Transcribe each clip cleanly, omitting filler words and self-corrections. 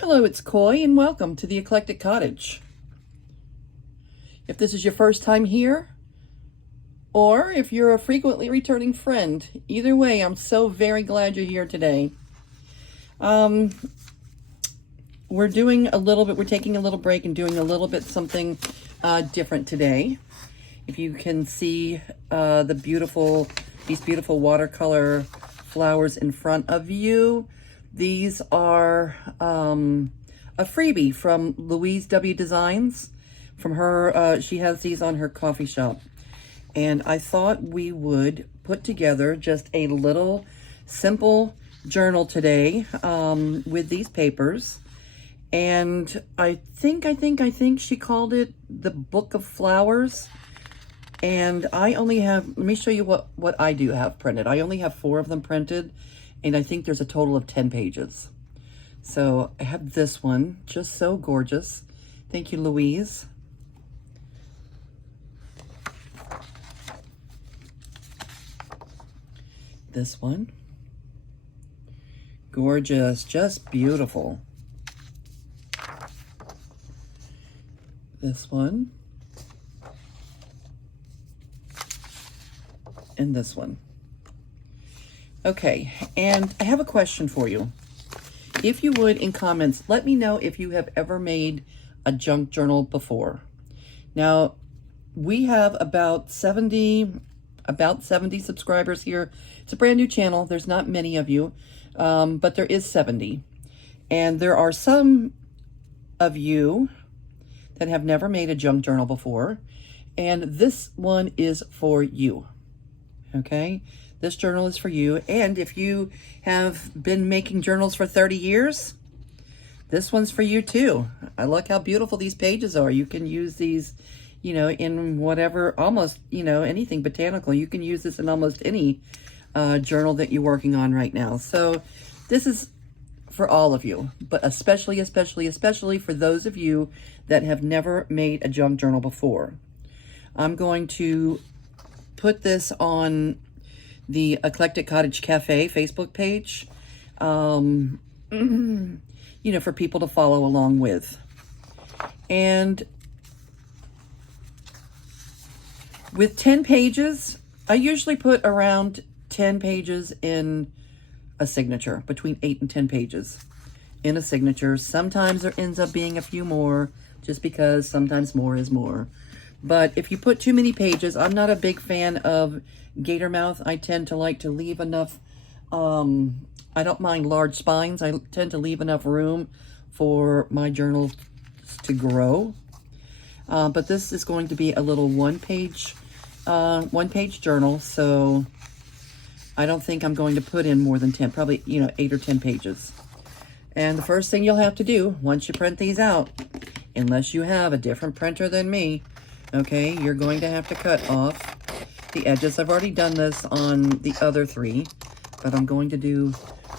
Hello, it's Coy, and welcome to the Eclectic Cottage. If this is your first time here, or if you're a frequently returning friend, either way, I'm so very glad you're here today. We're taking a little break and doing a little bit something different today. If you can see these beautiful watercolor flowers in front of you, these are a freebie from Louise W. Designs. From her, she has these on her coffee shop. And I thought we would put together just a little simple journal today with these papers. And I think she called it the Book of Flowers. And I only have, let me show you what I do have printed. I only have 4 of them printed, and I think there's a total of 10 pages. So I have this one, just so gorgeous. Thank you, Louise. This one, gorgeous, just beautiful. This one, and this one. Okay, and I have a question for you. If you would, in comments, let me know if you have ever made a junk journal before. Now, we have about 70 subscribers here. It's a brand new channel. There's not many of you, but there is 70. And there are some of you that have never made a junk journal before. And this one is for you. Okay? This journal is for you. And if you have been making journals for 30 years, this one's for you too. I look how beautiful these pages are. You can use these, you know, in whatever, almost, you know, anything botanical. You can use this in almost any journal that you're working on right now. So this is for all of you, but especially for those of you that have never made a junk journal before. I'm going to put this on the Eclectic Cottage Cafe Facebook page, you know, for people to follow along with. And with 10 pages, I usually put around 10 pages in a signature, between 8 and 10 pages in a signature. Sometimes there ends up being a few more, just because sometimes more is more. But if you put too many pages, I'm not a big fan of gator mouth. I tend to like to leave enough, I don't mind large spines. I tend to leave enough room for my journal to grow. But this is going to be a little one-page journal, so I don't think I'm going to put in more than 10, probably, you know, 8 or 10 pages. And the first thing you'll have to do once you print these out, unless you have a different printer than me, okay, you're going to have to cut off the edges. I've already done this on the other 3, but I'm going to do,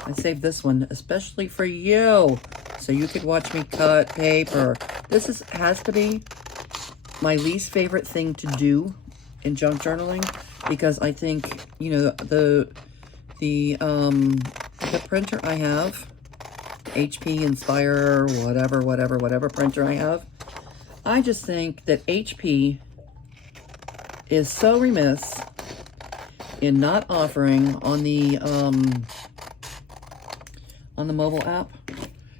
I saved this one especially for you, so you could watch me cut paper. This has to be my least favorite thing to do in junk journaling, because I think, you know, the printer I have, HP, Inspire, whatever printer I have, I just think that HP is so remiss in not offering on the mobile app.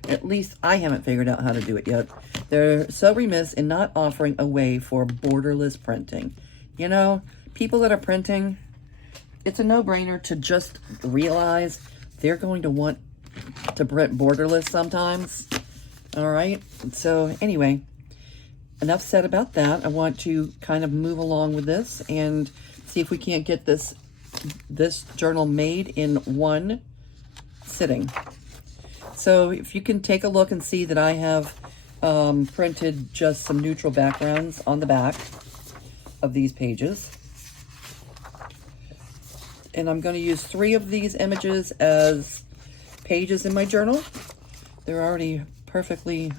At least I haven't figured out how to do it yet. They're so remiss in not offering a way for borderless printing. You know, people that are printing, it's a no-brainer to just realize they're going to want to print borderless sometimes. All right. So anyway, enough said about that. I want to kind of move along with this and see if we can't get this journal made in one sitting. So if you can take a look and see that I have printed just some neutral backgrounds on the back of these pages. And I'm going to use 3 of these images as pages in my journal. They're already perfectly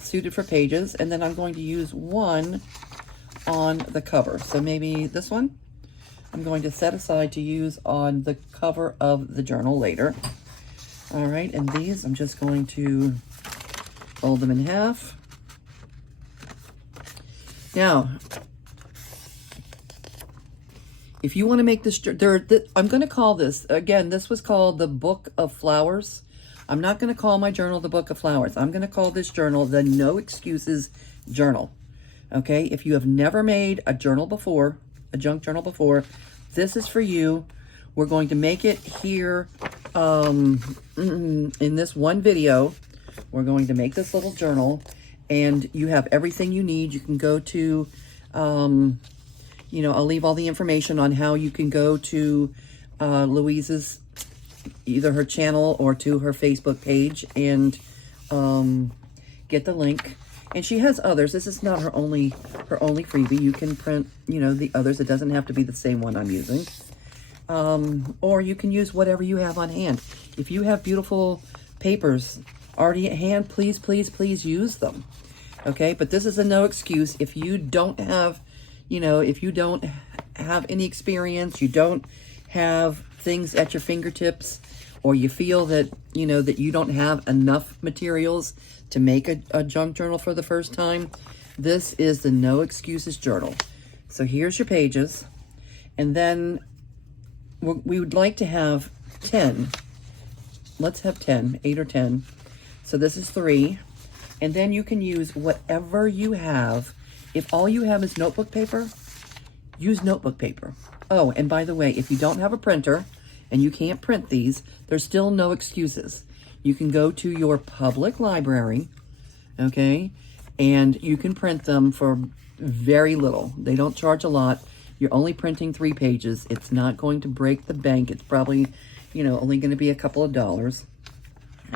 suited for pages. And then I'm going to use 1 on the cover. So maybe this one I'm going to set aside to use on the cover of the journal later. All right, and these I'm just going to Fold them in half. Now, if you want to make this, I'm going to call this, again, this was called the Book of Flowers. I'm not going to call my journal the Book of Flowers. I'm going to call this journal the No Excuses Journal. Okay, if you have never made a journal before, a junk journal before, this is for you. We're going to make it here in this one video. We're going to make this little journal, and you have everything you need. You can go to, you know, I'll leave all the information on how you can go to Louise's, either her channel or to her Facebook page, and get the link. And she has others. This is not her only freebie. You can print, you know, the others. It doesn't have to be the same one I'm using. Or you can use whatever you have on hand. If you have beautiful papers already at hand, please, please, please use them. Okay, but this is a no excuse. If you don't have, you know, if you don't have any experience, you don't have things at your fingertips, or you feel that, you know, that you don't have enough materials to make a junk journal for the first time, this is the No Excuses Journal. So here's your pages, and then we would like to have 10. Let's have 10, 8 or 10. So this is 3. And then you can use whatever you have. If all you have is notebook paper, use notebook paper. Oh, and by the way, if you don't have a printer and you can't print these, there's still no excuses. You can go to your public library, okay, and you can print them for very little. They don't charge a lot. You're only printing 3 pages. It's not going to break the bank. It's probably, you know, only going to be a couple of dollars.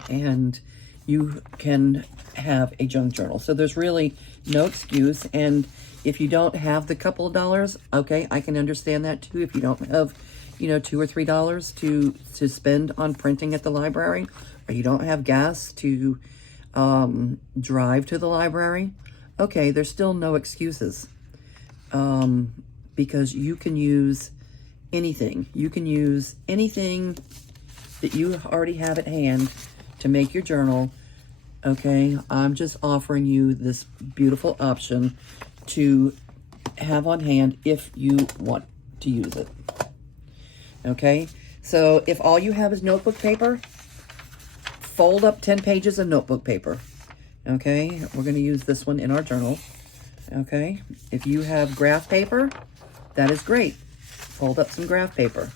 And you can have a junk journal. So there's really no excuse. And if you don't have the couple of dollars, okay, I can understand that too. If you don't have, you know, $2 or $3 to spend on printing at the library, or you don't have gas to drive to the library, okay, there's still no excuses. Because you can use anything. You can use anything that you already have at hand to make your journal. Okay, I'm just offering you this beautiful option to have on hand if you want to use it. Okay, so if all you have is notebook paper, fold up 10 pages of notebook paper. Okay, we're going to use this one in our journal. Okay, if you have graph paper, that is great. Fold up some graph paper.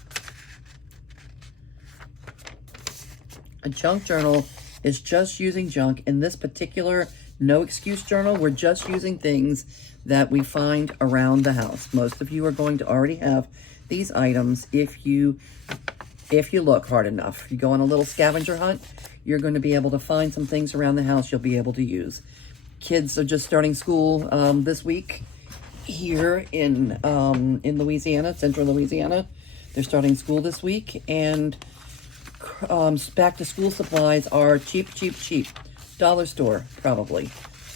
A junk journal is just using junk. In this particular no excuse journal, we're just using things that we find around the house. Most of you are going to already have these items if you look hard enough. If you go on a little scavenger hunt, you're going to be able to find some things around the house you'll be able to use. Kids are just starting school this week here in Louisiana, central Louisiana. They're starting school this week, and back to school supplies are cheap, cheap, cheap. Dollar store, probably.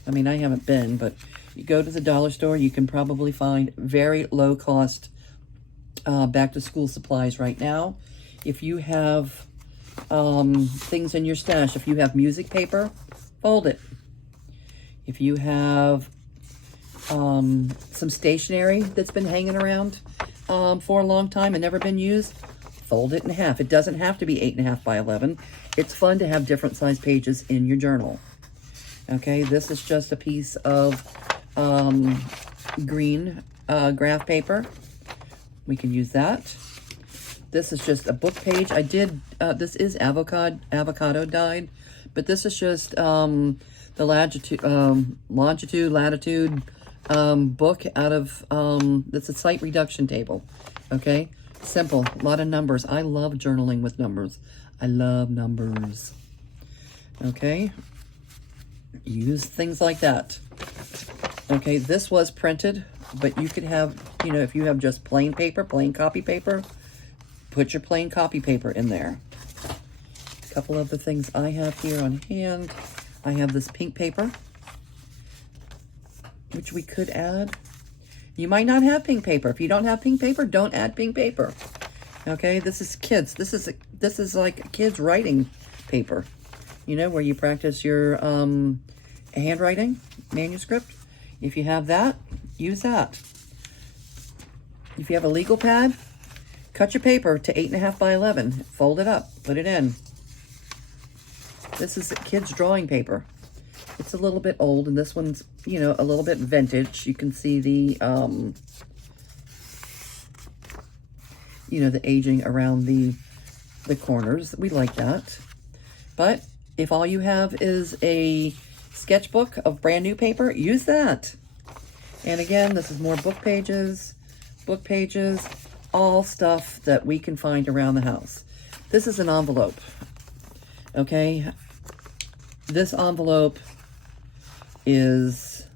I mean, I haven't been, but you go to the dollar store, you can probably find very low cost back to school supplies right now. If you have things in your stash, if you have music paper, fold it. If you have some stationery that's been hanging around for a long time and never been used, fold it in half. It doesn't have to be 8.5 by 11. It's fun to have different size pages in your journal. Okay, this is just a piece of green graph paper. We can use that. This is just a book page. I did, this is avocado dyed, but this is just the longitude, latitude book out of, that's a sight reduction table, okay? Simple, a lot of numbers. I love journaling with numbers. I love numbers, okay? Use things like that. Okay, this was printed, but you could have, you know, if you have just plain paper, plain copy paper, put your plain copy paper in there. A couple of the things I have here on hand. I have this pink paper, which we could add. You might not have pink paper. If you don't have pink paper, don't add pink paper. Okay, this is kids. This is like kids writing paper. You know, where you practice your handwriting, manuscript. If you have that, use that. If you have a legal pad, cut your paper to 8.5 by 11. Fold it up, put it in. This is kids' drawing paper. It's a little bit old, and this one's, you know, a little bit vintage. You can see the, you know, the aging around the corners. We like that. But if all you have is a sketchbook of brand new paper, use that. And again, this is more book pages, all stuff that we can find around the house. This is an envelope, okay? This envelope is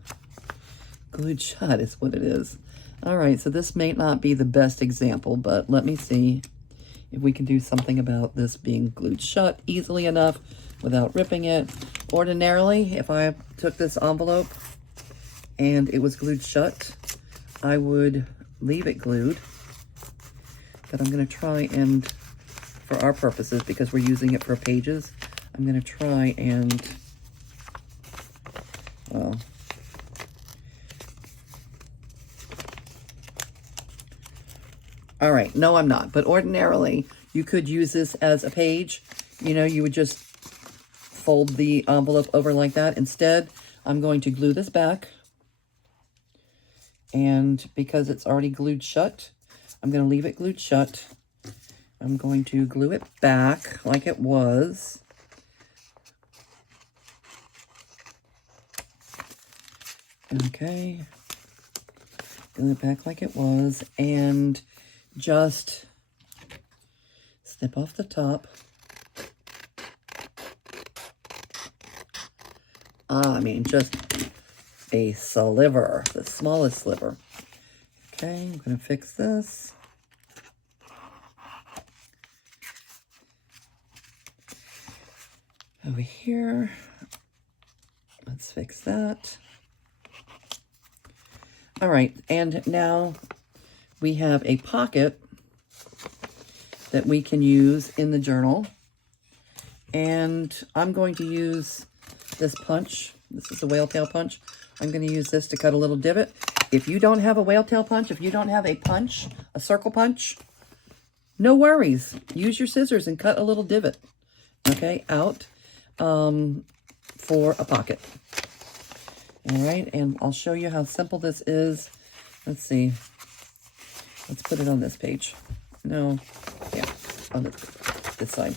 glued shut is what it is. All right, so this may not be the best example, but let me see if we can do something about this being glued shut easily enough without ripping it. Ordinarily, if I took this envelope and it was glued shut, I would leave it glued. But I'm going to try and, for our purposes, because we're using it for pages, I'm going to try and, well, all right, no, I'm not. But ordinarily, you could use this as a page. You know, you would just fold the envelope over like that. Instead, I'm going to glue this back. And because it's already glued shut, I'm going to leave it glued shut. I'm going to glue it back like it was. Okay. Glue it back like it was. And just snip off the top. I mean, just a sliver, the smallest sliver. Okay, I'm going to fix this. Over here, let's fix that. All right, and now we have a pocket that we can use in the journal. And I'm going to use this punch. This is a whale tail punch. I'm going to use this to cut a little divot. If you don't have a whale tail punch, if you don't have a punch, a circle punch, no worries. Use your scissors and cut a little divot, okay, out for a pocket. All right, and I'll show you how simple this is. Let's see. Let's put it on this page. No, yeah, on this side.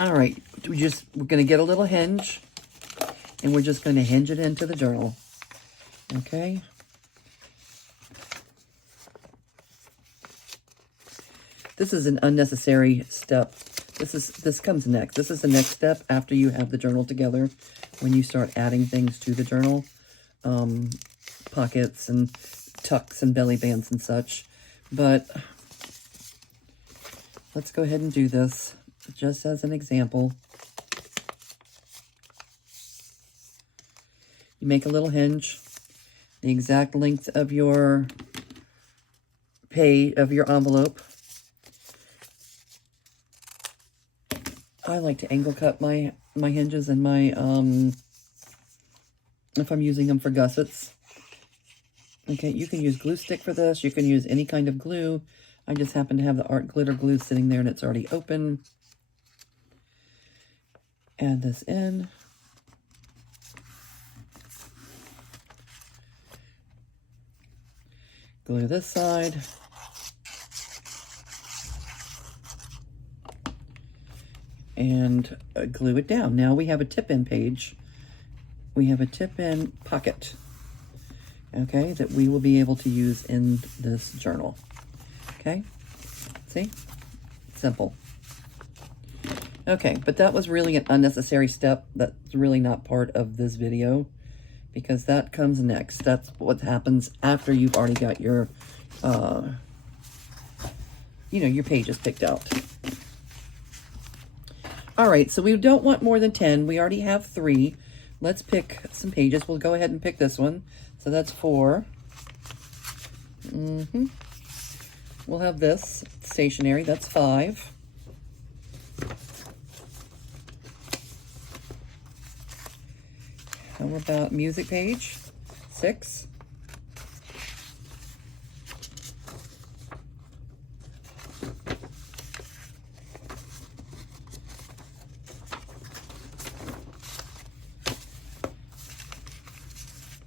All right, we're going to get a little hinge, and we're just going to hinge it into the journal. Okay. This is an unnecessary step. This comes next. This is the next step after you have the journal together, when you start adding things to the journal, pockets and tucks and belly bands and such. But let's go ahead and do this just as an example. You make a little hinge, the exact length of your envelope. I like to angle cut my hinges and my, if I'm using them for gussets. Okay, you can use glue stick for this. You can use any kind of glue. I just happen to have the art glitter glue sitting there and it's already open. Add this in. Glue this side. And glue it down. Now we have a tip-in page. We have a tip-in pocket, okay, that we will be able to use in this journal. Okay, see? Simple. Okay, but that was really an unnecessary step. That's really not part of this video, because that comes next. That's what happens after you've already got your, your pages picked out. All right, so we don't want more than 10. We already have 3. Let's pick some pages. We'll go ahead and pick this one. So that's 4. We'll have this stationery. That's 5. How about music page? 6.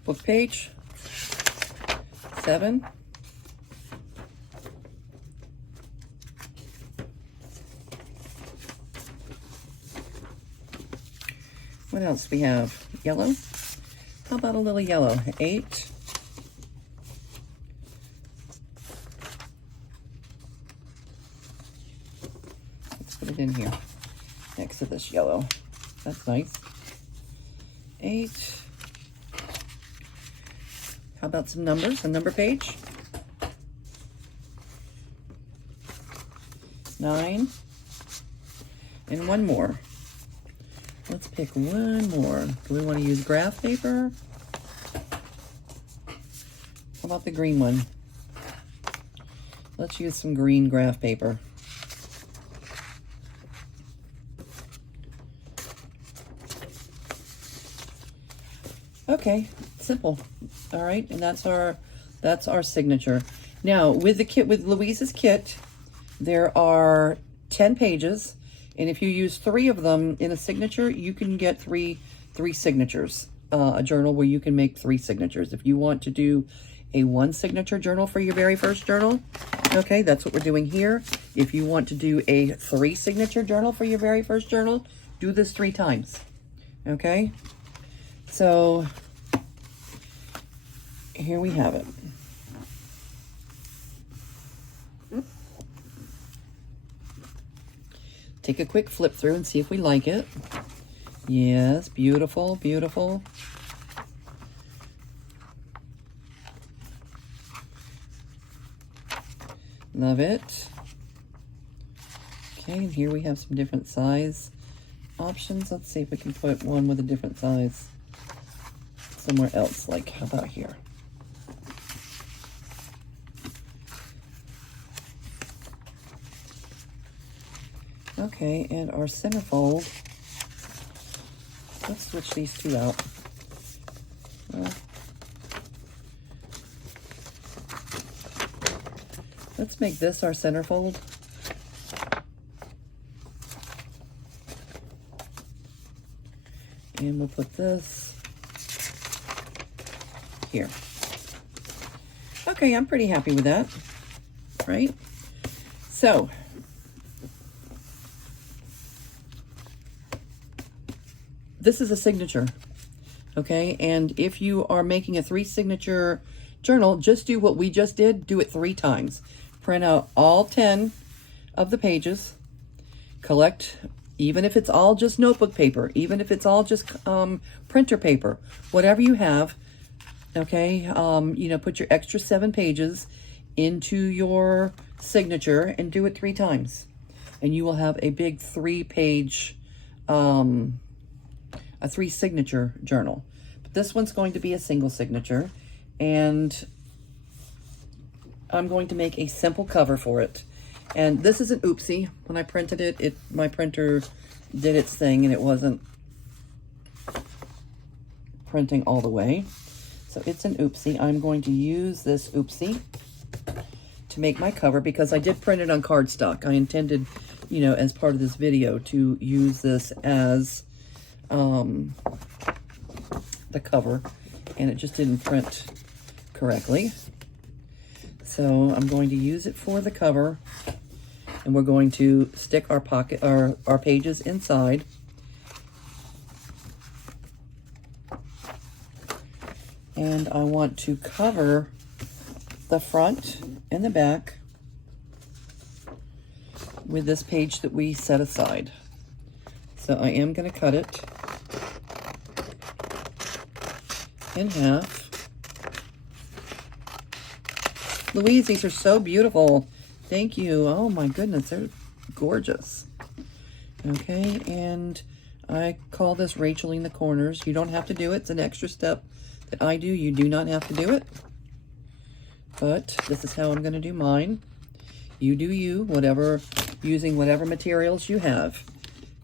Book page? 7. What else we have? Yellow? How about a little yellow? 8. Let's put it in here next to this yellow. That's nice. 8. How about some numbers? A number page? 9. And one more. Let's pick one more. Do we want to use graph paper? How about the green one? Let's use some green graph paper. Okay, simple. All right, and that's our signature. Now, with the kit, with Louise's kit, there are 10 pages. And if you use 3 of them in a signature, you can get three signatures. A journal where you can make 3 signatures. If you want to do a 1 signature journal for your very first journal, okay, that's what we're doing here. If you want to do a 3 signature journal for your very first journal, do this 3 times. Okay, so here we have it. Take a quick flip through and see if we like it. Yes, beautiful, beautiful. Love it. Okay, and here we have some different size options. Let's see if we can put one with a different size somewhere else. Like, how about here? Okay, and our centerfold, let's switch these 2 out. Let's make this our centerfold. And we'll put this here. Okay, I'm pretty happy with that, right? So, this is a signature, okay? And if you are making a 3 signature journal, just do what we just did. Do it 3 times. Print out all 10 of the pages. Collect, even if it's all just notebook paper, even if it's all just printer paper, whatever you have, okay? You know, put your extra 7 pages into your signature and do it 3 times. And you will have a big 3-page a 3 signature journal. But this one's going to be a single signature, and I'm going to make a simple cover for it. And this is an oopsie. When I printed it, my printer did its thing and it wasn't printing all the way. So it's an oopsie. I'm going to use this oopsie to make my cover because I did print it on cardstock. I intended, you know, as part of this video to use this as the cover, and it just didn't print correctly. So I'm going to use it for the cover, and we're going to stick our our pages inside. And I want to cover the front and the back with this page that we set aside. So I am going to cut it in half. Louise, these are so beautiful. Thank you. Oh my goodness, they're gorgeous. Okay, and I call this Racheling the corners. You don't have to do it. It's an extra step that I do. You do not have to do it. But this is how I'm going to do mine. You do you, whatever, using whatever materials you have.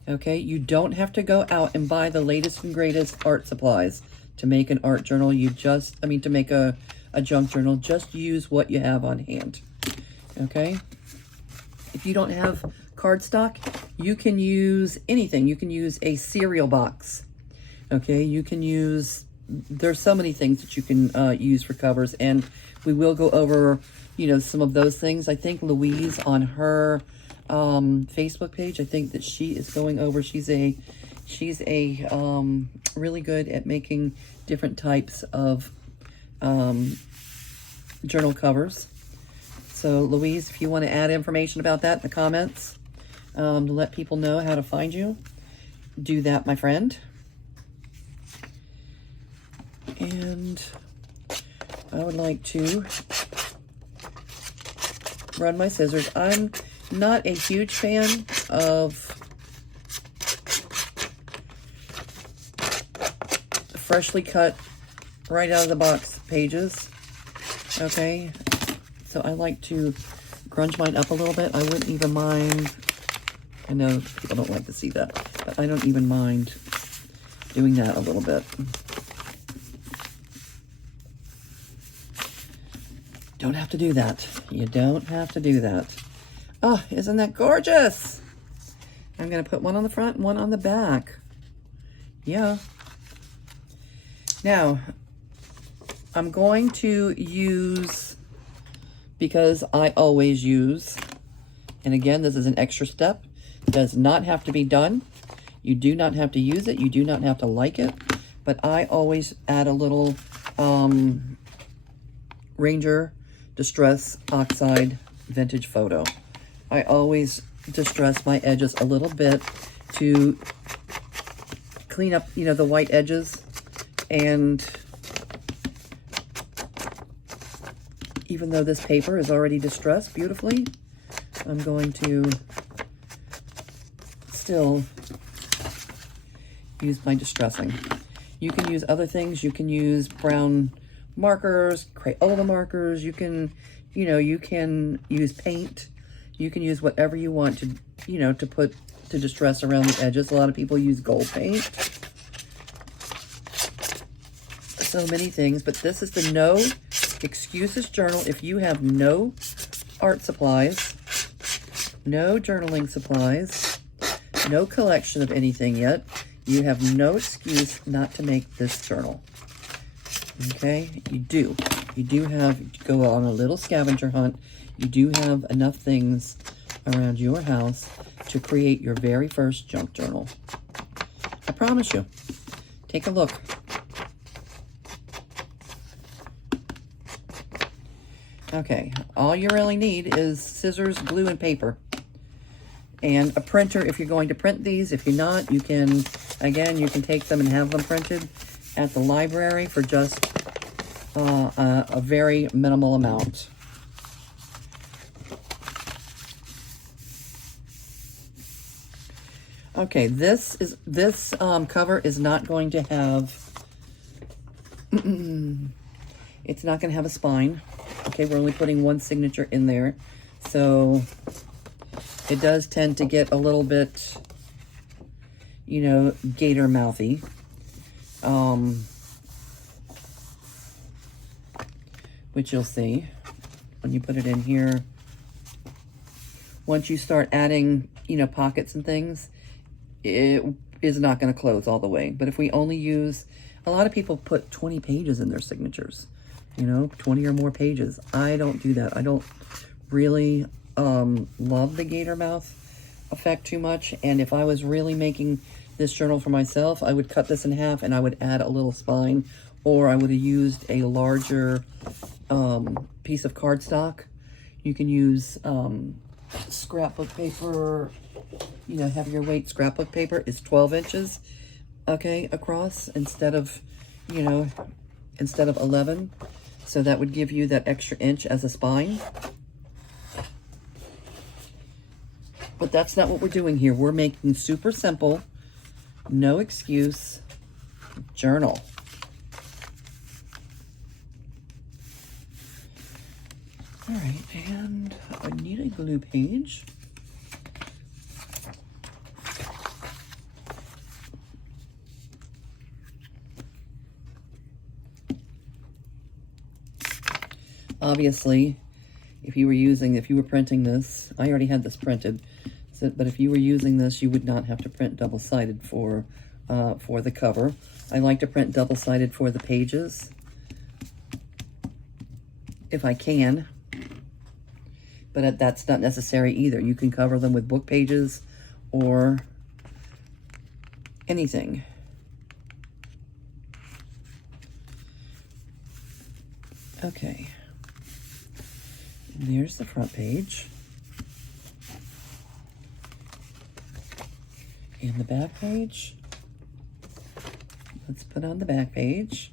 Okay, you don't have to go out and buy the latest and greatest art supplies. to make an art journal, to make a junk journal, just use what you have on hand, okay? If you don't have cardstock, you can use anything. You can use a cereal box, okay? You can use, there's so many things that you can use for covers, and we will go over, you know, some of those things. I think Louise on her Facebook page, I think that she is going over, she's a really good at making different types of journal covers. So Louise, if you want to add information about that in the comments, to let people know how to find you, do that, my friend. And I would like to run my scissors. I'm not a huge fan of freshly cut right out of the box pages, okay? So I like to grunge mine up a little bit. I wouldn't even mind, I know people don't like to see that, but I don't even mind doing that a little bit. Don't have to do that. You don't have to do that. Oh, isn't that gorgeous? I'm gonna put one on the front and one on the back. Yeah. Now, I'm going to use, because I always use, and again, this is an extra step, does not have to be done. You do not have to use it. You do not have to like it, but I always add a little Ranger Distress Oxide Vintage Photo. I always distress my edges a little bit to clean up, you know, the white edges. And even though this paper is already distressed beautifully, I'm going to still use my distressing. You can use other things. You can use brown markers, Crayola markers. You can, you know, you can use paint. You can use whatever you want to, you know, to distress around the edges. A lot of people use gold paint. So many things, but this is the No Excuses Journal. If you have no art supplies, no journaling supplies, no collection of anything yet, you have no excuse not to make this journal. Okay, you do have to go on a little scavenger hunt. You do have enough things around your house to create your very first junk journal. I promise you. Take a look. Okay, all you really need is scissors, glue, and paper. And a printer if you're going to print these. If you're not, you can, again, you can take them and have them printed at the library for just a very minimal amount. Okay, this cover is not going to have, it's not going to have a spine. Okay, we're only putting one signature in there. So it does tend to get a little bit, you know, gator mouthy. Which you'll see when you put it in here. Once you start adding, you know, pockets and things, it is not going to close all the way. But if we only use, a lot of people put 20 pages in their signatures. You know, 20 or more pages. I don't do that. I don't really love the gator mouth effect too much. And if I was really making this journal for myself, I would cut this in half and I would add a little spine, or I would have used a larger piece of cardstock. You can use scrapbook paper, you know, heavier weight scrapbook paper is 12 inches, okay, across instead of, you know, instead of 11. So that would give you that extra inch as a spine. But that's not what we're doing here. We're making super simple, no excuse journal. All right, and I need a glue page. Obviously, if you were printing this, I already had this printed, but if you were using this, you would not have to print double-sided for the cover. I like to print double-sided for the pages, if I can, but that's not necessary either. You can cover them with book pages or anything. Okay. There's the front page. And the back page. Let's put on the back page.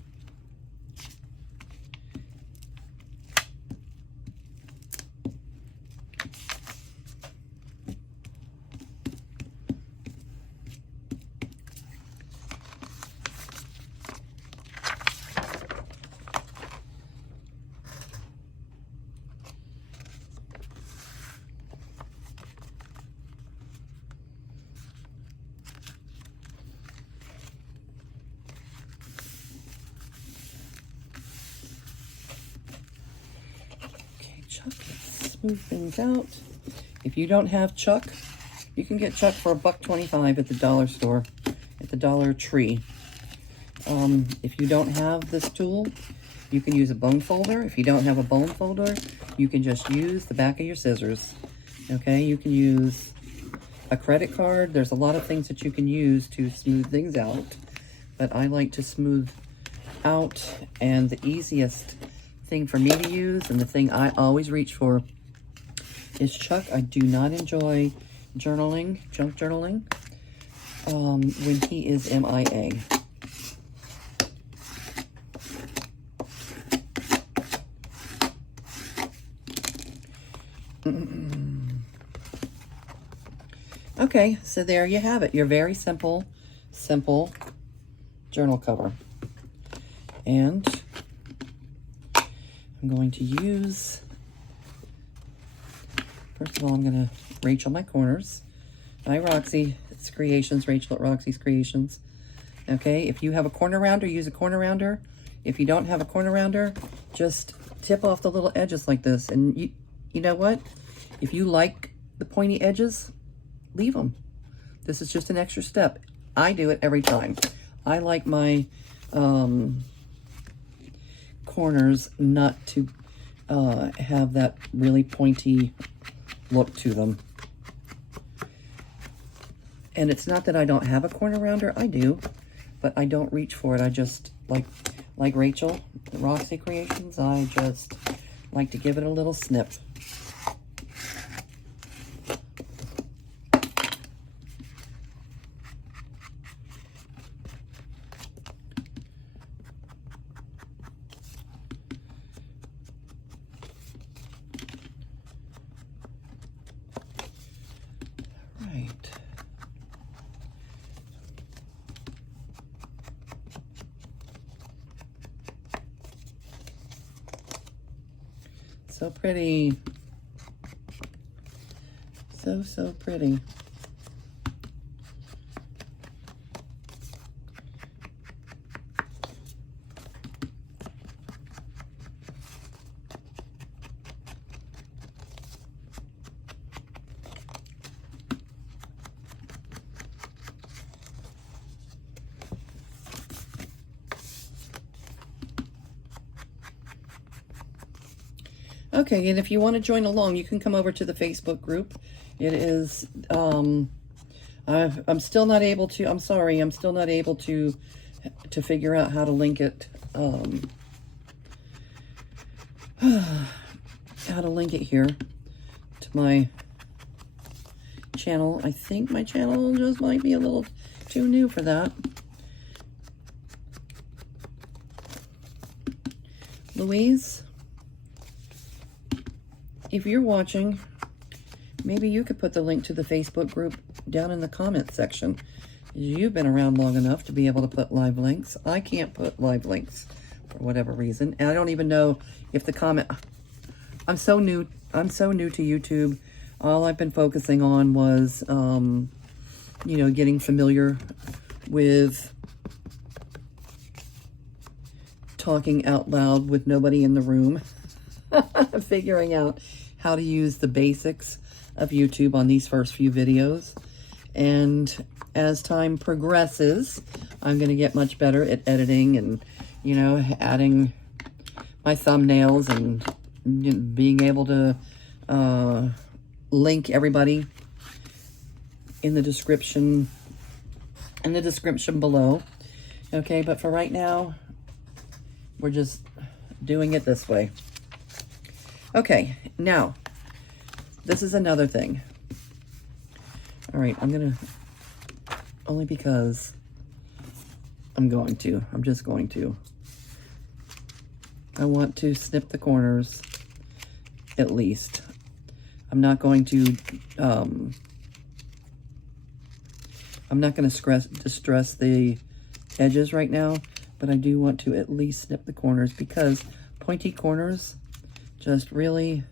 Chuck, let's smooth things out. If you don't have Chuck, you can get Chuck for $1.25 at the dollar store, at the Dollar Tree. If you don't have this tool, you can use a bone folder. If you don't have a bone folder, you can just use the back of your scissors. Okay, you can use a credit card. There's a lot of things that you can use to smooth things out, but I like to smooth out, and the easiest thing for me to use, and the thing I always reach for, is Chuck. I do not enjoy journaling, junk journaling, when he is MIA. Okay, so there you have it. Your very simple journal cover. And I'm going to use, first of all, I'm going to Rachel my corners. Hi, Roxy. It's Creations, Rachel at Roxy's Creations. Okay, if you have a corner rounder, use a corner rounder. If you don't have a corner rounder, just tip off the little edges like this. And you know what? If you like the pointy edges, leave them. This is just an extra step. I do it every time. I like my corners not to have that really pointy look to them. And it's not that I don't have a corner rounder. I do, but I don't reach for it. I just, like Rachel, Roxy Creations, I just like to give it a little snip. So pretty. So pretty. Okay, and if you want to join along, you can come over to the Facebook group. It is, I'm still not able to, I'm sorry, I'm still not able to figure out how to link it, how to link it here to my channel. I think my channel just might be a little too new for that. Louise, if you're watching, maybe you could put the link to the Facebook group down in the comment section. You've been around long enough to be able to put live links. I can't put live links for whatever reason. And I don't even know if the comment... I'm so new to YouTube. All I've been focusing on was, you know, getting familiar with talking out loud with nobody in the room. figuring out how to use the basics of YouTube on these first few videos. And as time progresses, I'm going to get much better at editing and, you know, adding my thumbnails and being able to link everybody in the description below. Okay, but for right now, we're just doing it this way. Okay, now, this is another thing. All right, I'm gonna, only because I'm just going to. I want to snip the corners, at least. I'm not going to, I'm not going to distress the edges right now, but I do want to at least snip the corners because pointy corners just really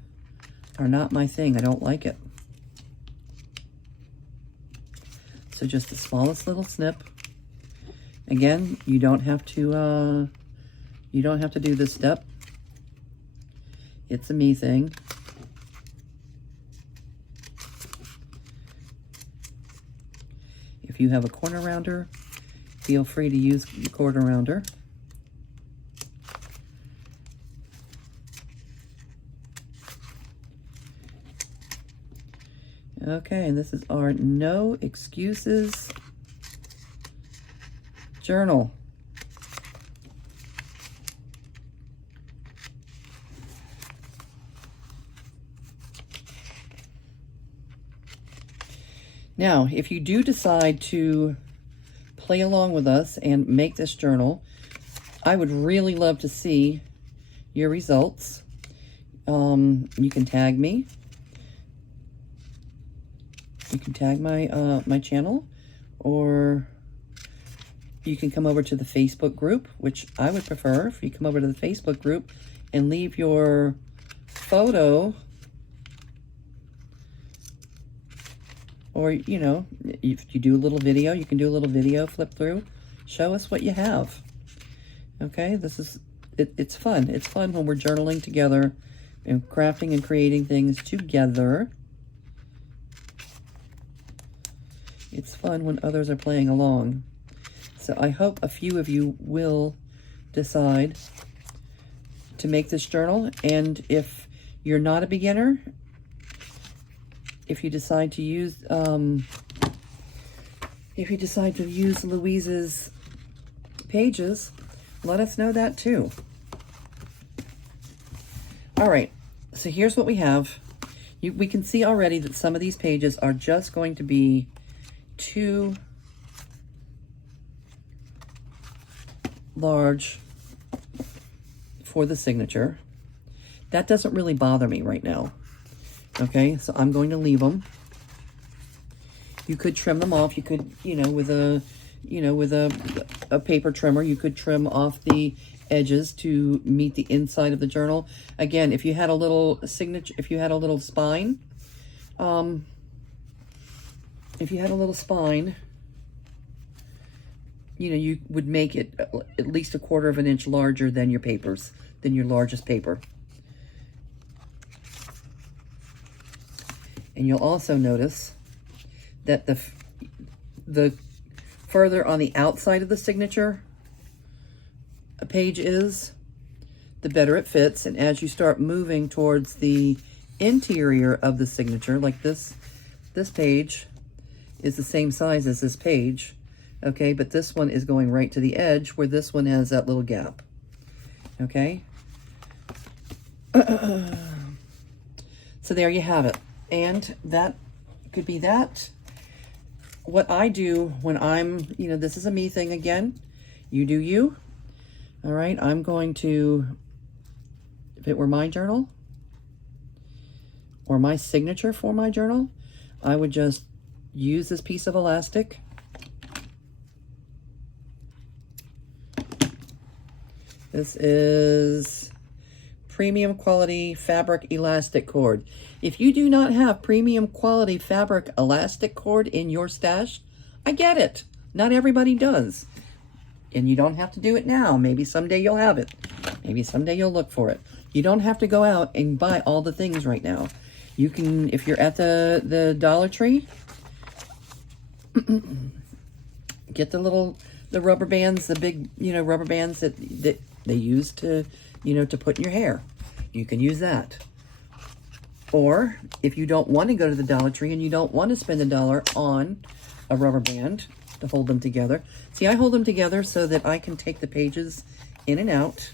are not my thing. I don't like it. So just the smallest little snip. Again, you don't have to do this step. It's a me thing. If you have a corner rounder, feel free to use the corner rounder. Okay, and this is our No Excuses journal. Now, if you do decide to play along with us and make this journal, I would really love to see your results. You can tag me. You can tag my channel, or you can come over to the Facebook group, which I would prefer if you come over to the Facebook group and leave your photo, or, you know, if you do a little video, you can do a little video flip through. Show us what you have. Okay, this is, it's fun. It's fun when we're journaling together and crafting and creating things together. It's fun when others are playing along. So I hope a few of you will decide to make this journal. And if you're not a beginner, if you decide to use Louise's pages, let us know that too. All right, so here's what we have. We can see already that some of these pages are just going to be too large for the signature. That doesn't really bother me right now. Okay, so I'm going to leave them. You could trim them off. You could, with a paper trimmer, you could trim off the edges to meet the inside of the journal. Again, if you had a little signature, if you had a little spine, you would make it at least 1/4 of an inch larger than your papers, than your largest paper. And you'll also notice that the further on the outside of the signature a page is, the better it fits. And as you start moving towards the interior of the signature, like this page is the same size as this page, okay? But this one is going right to the edge where this one has that little gap, okay? So there you have it. And that could be that. What I do when I'm, this is a me thing again. You do you. All right, I'm going to, if it were my journal or my signature for my journal, I would just use this piece of elastic. This is premium quality fabric elastic cord. If you do not have premium quality fabric elastic cord in your stash, I get it. Not everybody does. And you don't have to do it now. Maybe someday you'll have it. Maybe someday you'll look for it. You don't have to go out and buy all the things right now. You can, if you're at the Dollar Tree, get the rubber bands, the big, rubber bands that they use to, to put in your hair. You can use that. Or if you don't want to go to the Dollar Tree and you don't want to spend $1 on a rubber band to hold them together. See, I hold them together so that I can take the pages in and out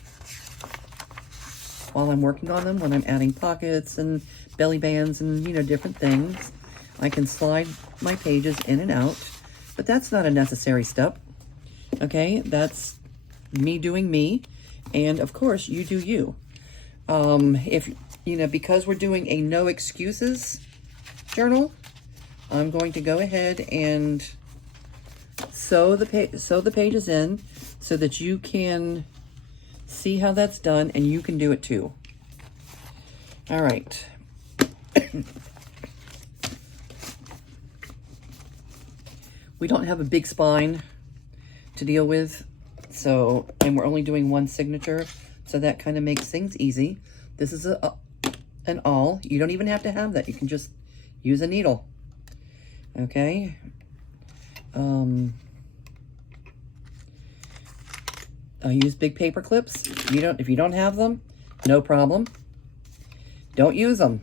while I'm working on them, when I'm adding pockets and belly bands and, different things. I can slide my pages in and out, but that's not a necessary step. Okay, that's me doing me, and of course you do you. If because we're doing a no excuses journal, I'm going to go ahead and sew the pages in so that you can see how that's done, and you can do it too. All right. We don't have a big spine to deal with, and we're only doing one signature, so that kind of makes things easy. This is an awl. You don't even have to have that. You can just use a needle. Okay. I use big paper clips. If you don't have them, no problem. Don't use them.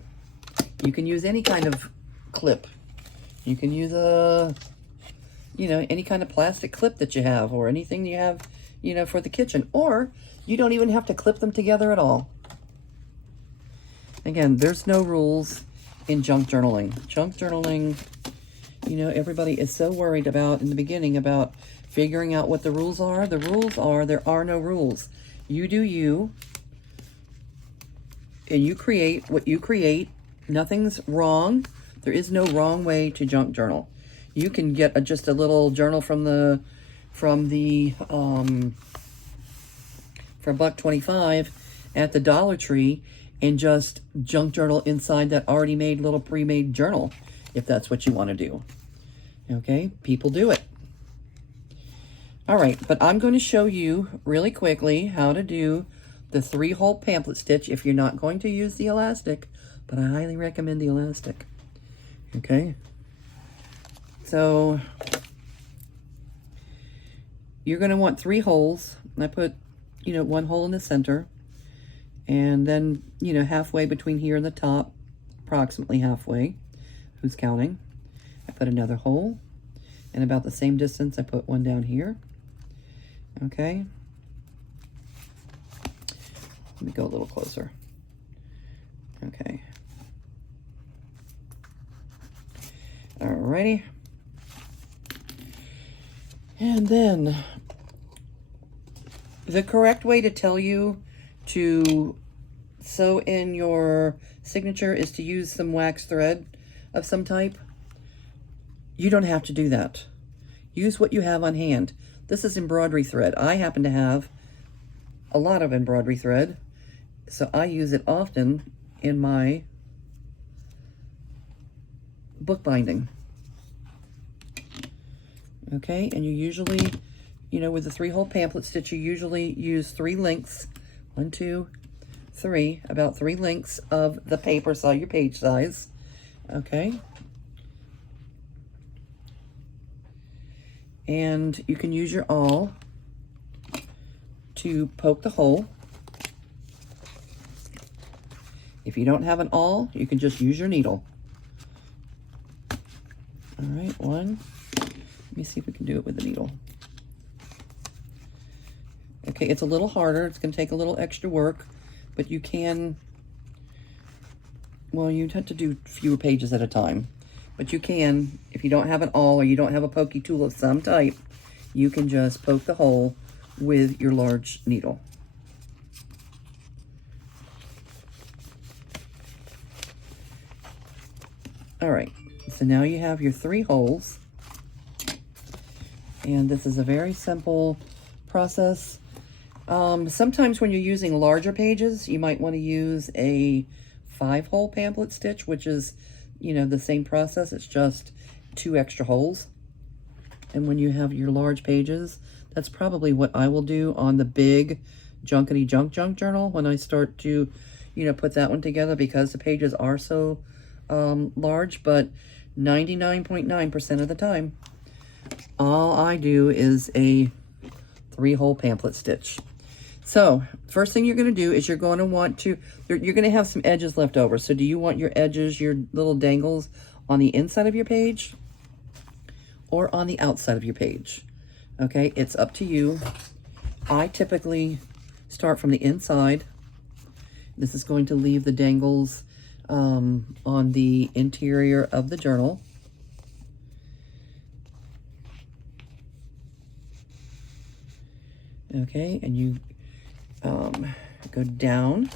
You can use any kind of clip. You can use any kind of plastic clip that you have, or anything you have, for the kitchen. Or you don't even have to clip them together at all. Again, there's no rules in junk journaling. Junk journaling, everybody is so worried about in the beginning about figuring out what the rules are. The rules are, there are no rules. You do you, and you create what you create. Nothing's wrong. There is no wrong way to junk journal. You can get just a little journal for $1.25 at the Dollar Tree and just junk journal inside that already made little pre-made journal, if that's what you want to do. Okay, people do it. All right, but I'm going to show you really quickly how to do the 3-hole pamphlet stitch if you're not going to use the elastic, but I highly recommend the elastic. Okay, so you're going to want 3 holes. And I put, 1 hole in the center, and then, halfway between here and the top, approximately halfway. Who's counting? I put another hole, and about the same distance, I put one down here. Okay. Let me go a little closer. Okay. Alrighty. And then the correct way to tell you to sew in your signature is to use some wax thread of some type. You don't have to do that. Use what you have on hand. This is embroidery thread. I happen to have a lot of embroidery thread, so I use it often in my bookbinding. Okay, and you usually, with the 3-hole pamphlet stitch, you usually use 3 lengths. 1, 2, 3, about 3 lengths of the paper, so your page size. Okay. And you can use your awl to poke the hole. If you don't have an awl, you can just use your needle. All right, 1. Let me see if we can do it with the needle. Okay, it's a little harder. It's going to take a little extra work, but you can, well, you'd have to do fewer pages at a time. But you can, if you don't have an awl or you don't have a pokey tool of some type, you can just poke the hole with your large needle. All right, so now you have your 3 holes. And this is a very simple process. Sometimes when you're using larger pages, you might want to use a 5-hole pamphlet stitch, which is, the same process. It's just 2 extra holes. And when you have your large pages, that's probably what I will do on the big junkety junk journal when I start to put that one together because the pages are so large, but 99.9% of the time, all I do is a 3-hole pamphlet stitch. So first thing you're going to do is you're going to want to, you're going to have some edges left over. So do you want your edges, your little dangles on the inside of your page or on the outside of your page? Okay, it's up to you. I typically start from the inside. This is going to leave the dangles on the interior of the journal. Okay, and you go down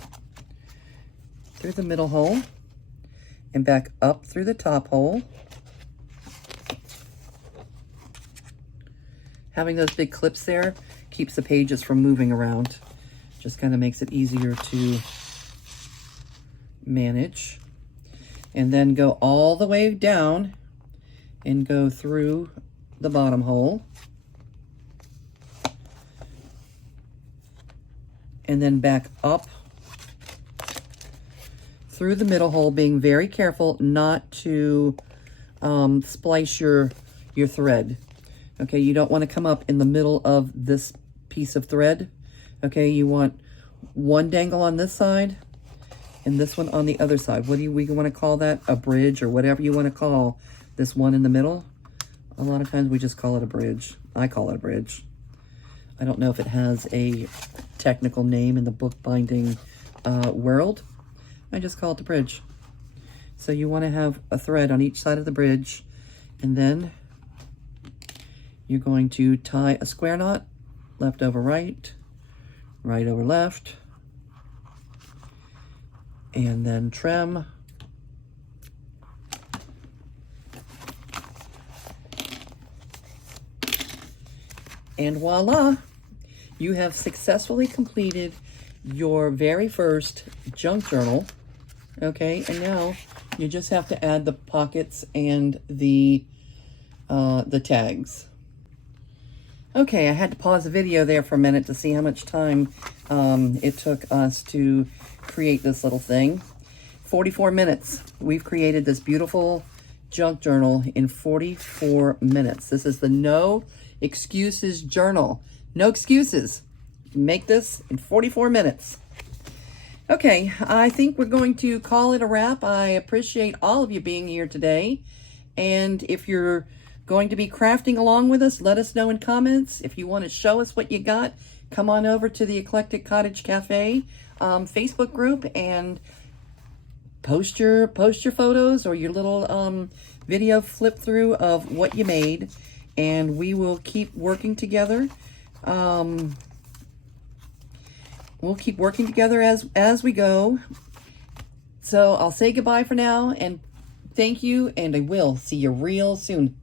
through the middle hole and back up through the top hole. Having those big clips there keeps the pages from moving around. Just kind of makes it easier to manage. And then go all the way down and go through the bottom hole. And then back up through the middle hole, being very careful not to splice your thread. Okay, you don't want to come up in the middle of this piece of thread. Okay, you want one dangle on this side and this one on the other side. What do we want to call that? A bridge, or whatever you want to call this one in the middle. A lot of times we just call it a bridge. I call it a bridge. I don't know if it has a technical name in the bookbinding world. I just call it the bridge. So you want to have a thread on each side of the bridge, and then you're going to tie a square knot, left over right, right over left, and then trim. And voila, you have successfully completed your very first junk journal. Okay, and now you just have to add the pockets and the tags. Okay, I had to pause the video there for a minute to see how much time it took us to create this little thing. 44 minutes. We've created this beautiful junk journal in 44 minutes. This is the No Excuses Journal. No excuses. Make this in 44 minutes. Okay, I think we're going to call it a wrap. I appreciate all of you being here today. And if you're going to be crafting along with us, let us know in comments. If you want to show us what you got, come on over to the Eclectic Cottage Cafe Facebook group and post your photos or your little video flip through of what you made, and we will keep working together. We'll keep working together as we go. So I'll say goodbye for now, and thank you, and I will see you real soon.